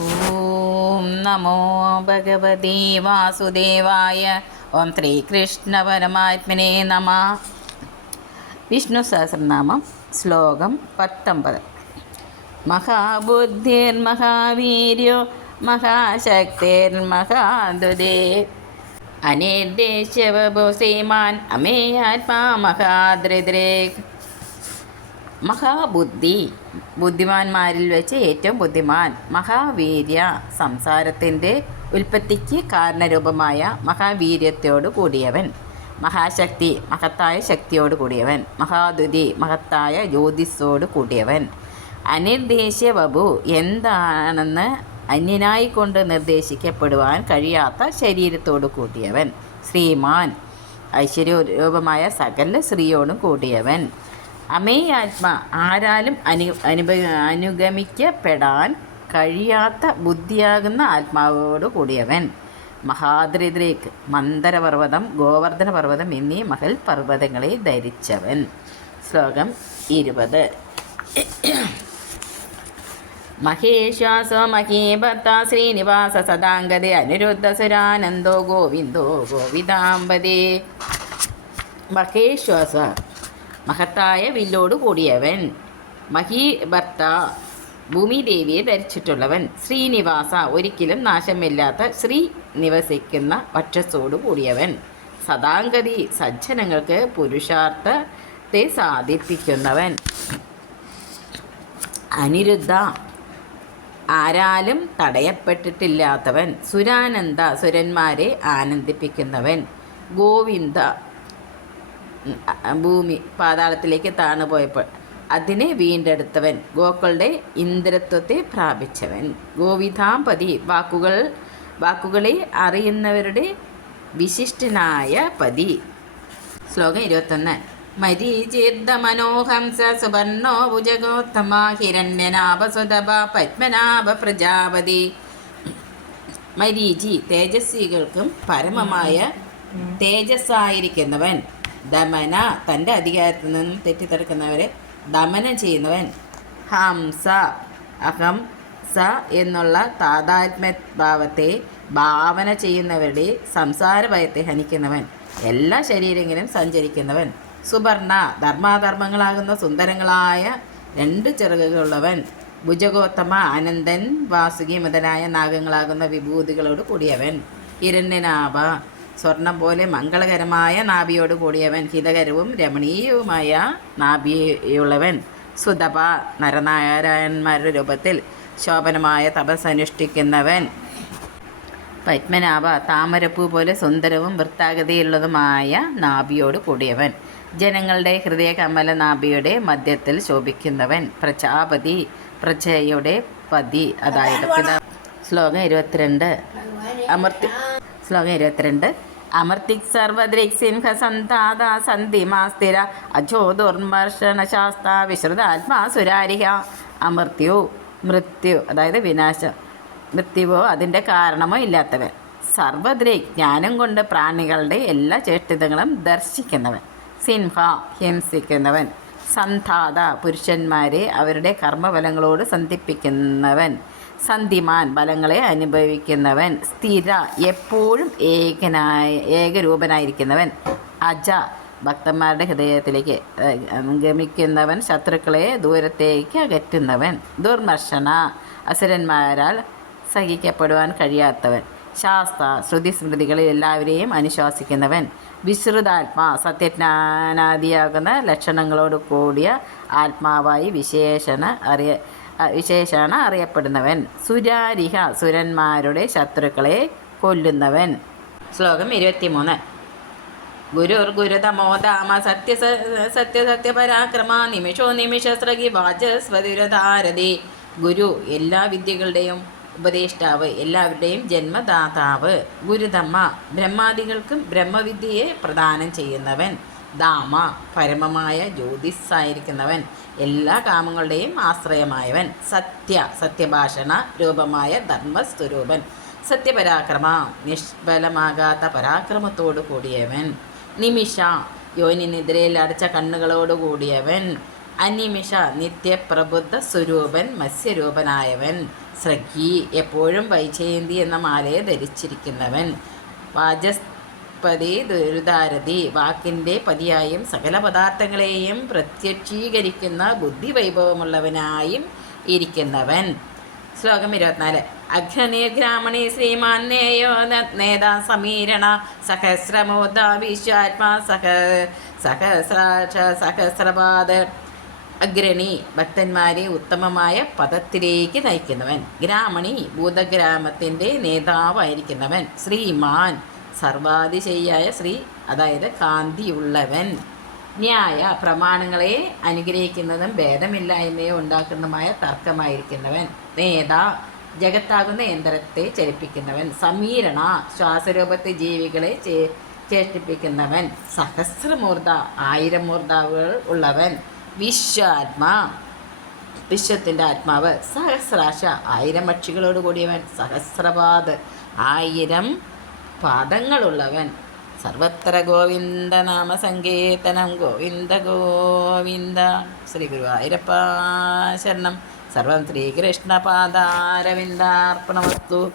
ഓം നമോ ഭഗവതി വാസുദേവായ. ഓം ശ്രീകൃഷ്ണ പരമാത്മനെ നമ. വിഷ്ണു സഹസ്രനാമം ശ്ലോകം പത്തൊമ്പത്. മഹാബുദ്ധിർമഹാവീര്യോ മഹാശക്തിർമഹാദുരേ അമേ ആത്മാ മഹാദ്രിദ്രേക് മഹാബുദ്ധി. ബുദ്ധിമാന്മാരിൽ വെച്ച് ഏറ്റവും ബുദ്ധിമാൻ മഹാവീര്യ സംസാരത്തിന്റെ ഉൽപ്പത്തിക്ക് കാരണരൂപമായ മഹാവീര്യത്തോട് കൂടിയവൻ. മഹാശക്തി മഹത്തായ ശക്തിയോട് കൂടിയവൻ. മഹാദുതി മഹത്തായ ജ്യോതിസോട് കൂടിയവൻ. അനിർദ്ദേശ്യ വപു എന്താണെന്ന് അന്യനായി കൊണ്ട് നിർദ്ദേശിക്കപ്പെടുവാൻ കഴിയാത്ത ശരീരത്തോട് കൂടിയവൻ. ശ്രീമാൻ. ഐശ്വര്യരൂപമായ സകല ശ്രീയോടും കൂടിയവൻ. അമേയാത്മ ആരാലും അനു അനുഭ അനുഗമിക്കപ്പെടാൻ കഴിയാത്ത ബുദ്ധിയാകുന്ന ആത്മാവോട് കൂടിയവൻ. മഹാദ്രിദ്രേക്ക് മന്ദരപർവതം ഗോവർദ്ധന പർവതം എന്നീ മഹൽ പർവതങ്ങളെ ധരിച്ചവൻ. ശ്ലോകം ഇരുപത്. മഹേശ്വാസോ മഹീഭർത്ത ശ്രീനിവാസ സദാംഗതേ അനിരുദ്ധസുരാനന്ദോ ഗോവിന്ദോ ഗോവിതാംബതേ മഹേശ്വാസ മഹത്തായ വില്ലോട് കൂടിയവൻ. മഹീഭർത്ത ഭൂമിദേവിയെ ധരിച്ചിട്ടുള്ളവൻ. ശ്രീനിവാസ ഒരിക്കലും നാശമില്ലാത്ത ശ്രീ നിവസിക്കുന്ന വക്ഷസോടു കൂടിയവൻ. സദാംഗതി സജ്ജനങ്ങൾക്ക് പുരുഷാർത്ഥത്തെ സാധിപ്പിക്കുന്നവൻ. അനിരുദ്ധ ആരാലും തടയപ്പെട്ടിട്ടില്ലാത്തവൻ. സുരാനന്ദ സുരന്മാരെ ആനന്ദിപ്പിക്കുന്നവൻ. ഗോവിന്ദ ഭൂമി പാതാളത്തിലേക്ക് താണു പോയപ്പോൾ? അതിനെ വീണ്ടെടുത്തവൻ ഗോക്കളുടെ ഇന്ദ്രത്വത്തെ പ്രാപിച്ചവൻ. ഗോവിധാംപതി വാക്കുകൾ വാക്കുകളെ അറിയുന്നവരുടെ വിശിഷ്ടനായ പതി. ശ്ലോകം ഇരുപത്തൊന്ന്. മരീചീർദ്ധ മനോഹംസ സുവർണോ ഭുജഗോത്തമ ഹിരണ്യനാഭസുതഭ പത്മനാഭ പ്രജാപതി. മരീചി തേജസ്വികൾക്കും പരമമായ തേജസ്സായിരിക്കുന്നവൻ. ദമന തന്റെ അധികാരത്തിൽ നിന്നും തെറ്റിത്തെടുക്കുന്നവരെ ദമനം ചെയ്യുന്നവൻ. ഹംസ അഹം സ എന്നുള്ള താതാത്മ്യഭാവത്തെ ഭാവന ചെയ്യുന്നവരുടെ സംസാര ഭയത്തെ ഹനിക്കുന്നവൻ. എല്ലാ ശരീരങ്ങളും സഞ്ചരിക്കുന്നവൻ. സുവർണ ധർമാധർമ്മങ്ങളാകുന്ന സുന്ദരങ്ങളായ രണ്ട് ചിറകുകളുള്ളവൻ. ഭുജഗോത്തമ അനന്തൻ വാസുകി മുതലായ നാഗങ്ങളാകുന്ന വിഭൂതികളോട് കൂടിയവൻ. ഹിരണ്യനാഭ സ്വർണം പോലെ മംഗളകരമായ നാഭിയോട് കൂടിയവൻ ഹിതകരവും രമണീയവുമായ നാഭിയുള്ളവൻ സുതപ നരനാരായന്മാരുടെ രൂപത്തിൽ ശോഭനമായ തപസ് അനുഷ്ഠിക്കുന്നവൻ. പത്മനാഭ താമരപ്പൂ പോലെ സുന്ദരവും വൃത്താഗതിയുള്ളതുമായ നാഭിയോട് കൂടിയവൻ. ജനങ്ങളുടെ ഹൃദയകമല നാഭിയുടെ മധ്യത്തിൽ ശോഭിക്കുന്നവൻ. പ്രജാപതി പ്രജയുടെ പതി അതായത് ശ്ലോകം ഇരുപത്തിരണ്ട്. അമർത്തി ശ്ലോകം ഇരുപത്തിരണ്ട്. അമർത്തിക് സർവദ്രിക് സിംഹ സന്താത സന്ധിമാസ്ഥിര അജോ ദുർമർഷണ ശാസ്ത വിശ്രുതാത്മാ സുരാരിഹ. അമർത്യോ മൃത്യു അതായത് വിനാശം മൃത്യുവോ അതിന്റെ കാരണമോ ഇല്ലാത്തവൻ. സർവദ്രി ജ്ഞാനം കൊണ്ട് പ്രാണികളുടെ എല്ലാ ചേഷ്ടിതങ്ങളും ദർശിക്കുന്നവൻ. സിംഹ ഹിംസിക്കുന്നവൻ. സന്ധാത പുരുഷന്മാരെ അവരുടെ കർമ്മഫലങ്ങളോട് സന്ധിപ്പിക്കുന്നവൻ. സന്ധിമാൻ ബലങ്ങളെ അനുഭവിക്കുന്നവൻ സ്ഥിര എപ്പോഴും ഏകനായ ഏകരൂപനായിരിക്കുന്നവൻ അജ ഭക്തന്മാരുടെ ഹൃദയത്തിലേക്ക് ഗമിക്കുന്നവൻ ശത്രുക്കളെ ദൂരത്തേക്ക് അകറ്റുന്നവൻ ദുർമർശന അസുരന്മാരാൽ സഹിക്കപ്പെടുവാൻ കഴിയാത്തവൻ ശാസ്ത്ര ശ്രുതി സ്മൃതികളിൽ എല്ലാവരെയും അനുശാസിക്കുന്നവൻ വിശ്രുതാത്മാ സത്യജ്ഞാനാദിയാകുന്ന ലക്ഷണങ്ങളോട് കൂടിയ ആത്മാവായി വിശേഷണ അറിയ വിശേഷണ അറിയപ്പെടുന്നവൻ. സുരാരിഹ സുരന്മാരുടെ ശത്രുക്കളെ കൊല്ലുന്നവൻ. ശ്ലോകം ഇരുപത്തിമൂന്ന്. ഗുരുർ ഗുരുതമോ ദാമ സത്യ സത്യ സത്യപരാക്രമ നിമിഷോ നിമിഷ സ്രകി വാചസ്വതിരധാരതി ഗുരു എല്ലാ വിദ്യകളുടെയും ഉപദേഷ്ടാവ് എല്ലാവരുടെയും ജന്മദാതാവ്. ഗുരുതമ്മ ബ്രഹ്മാദികൾക്കും ബ്രഹ്മവിദ്യയെ പ്രദാനം ചെയ്യുന്നവൻ. ദാമ പരമമായ ജ്യോതിസ്സായിരിക്കുന്നവൻ എല്ലാ കാമങ്ങളുടെയും ആശ്രയമായവൻ സത്യ സത്യഭാഷണ രൂപമായ ധർമ്മസ്വരൂപൻ സത്യപരാക്രമ നിഷ്ഫലമാകാത്ത പരാക്രമത്തോടു കൂടിയവൻ നിമിഷ യോനി നിദ്രയിൽ അടച്ച കണ്ണുകളോട് കൂടിയവൻ അനിമിഷ നിത്യപ്രബുദ്ധ സ്വരൂപൻ മത്സ്യരൂപനായവൻ സ്രഗി എപ്പോഴും വൈജയന്തി എന്ന മാലയെ ധരിച്ചിരിക്കുന്നവൻ വാചസ്പതി ദുരുദാരതി വാക്കിന്റെ പതിയായും സകല പദാർത്ഥങ്ങളെയും പ്രത്യക്ഷീകരിക്കുന്ന ബുദ്ധിവൈഭവമുള്ളവനായും ഇരിക്കുന്നവൻ. ശ്ലോകം ഇരുപത്തിനാല്. അഘ്നീർഗ്രാമണി ശ്രീമാൻ നേയോ നേതാ സമീരണ സഹസ്രമോദ വിശ്വാത്മാ സഹ സഹസ്രാക്ഷ സഹസ്രപാദ. അഗ്രണി ഭക്തന്മാരെ ഉത്തമമായ പദത്തിലേക്ക് നയിക്കുന്നവൻ. ഗ്രാമണി ഭൂതഗ്രാമത്തിന്റെ നേതാവായിരിക്കുന്നവൻ. ശ്രീമാൻ സർവാതിശയായ ശ്രീ അതായത് കാന്തിയുള്ളവൻ. ന്യായ പ്രമാണങ്ങളെ അനുഗ്രഹിക്കുന്നതും ഭേദമില്ലായ്മയെ ഉണ്ടാക്കുന്നതുമായ തർക്കമായിരിക്കുന്നവൻ. നേതാ ജഗത്താകുന്ന യന്ത്രത്തെ ചലിപ്പിക്കുന്നവൻ. സമീരണ ശ്വാസരൂപത്തെ ജീവികളെ ചേ- ചേഷ്ടിപ്പിക്കുന്നവൻ. സഹസ്രമൂർധ ആയിരം മൂർധാവുകൾ ഉള്ളവൻ. വിശ്വാത്മാ വിശ്വത്തിന്റെ ആത്മാവ്. സഹസ്രാശ ആയിരം പക്ഷികളോട് കൂടിയവൻ. സഹസ്രപാദ് ആയിരം പാദങ്ങളുള്ളവൻ. സർവത്ര ഗോവിന്ദ നാമ സങ്കീർത്തനം ഗോവിന്ദ ഗോവിന്ദ. ശ്രീ ഗുരുവായൂരപ്പ ശരണം. സർവം ശ്രീകൃഷ്ണ പാദാരവിന്ദാർപ്പണമസ്തു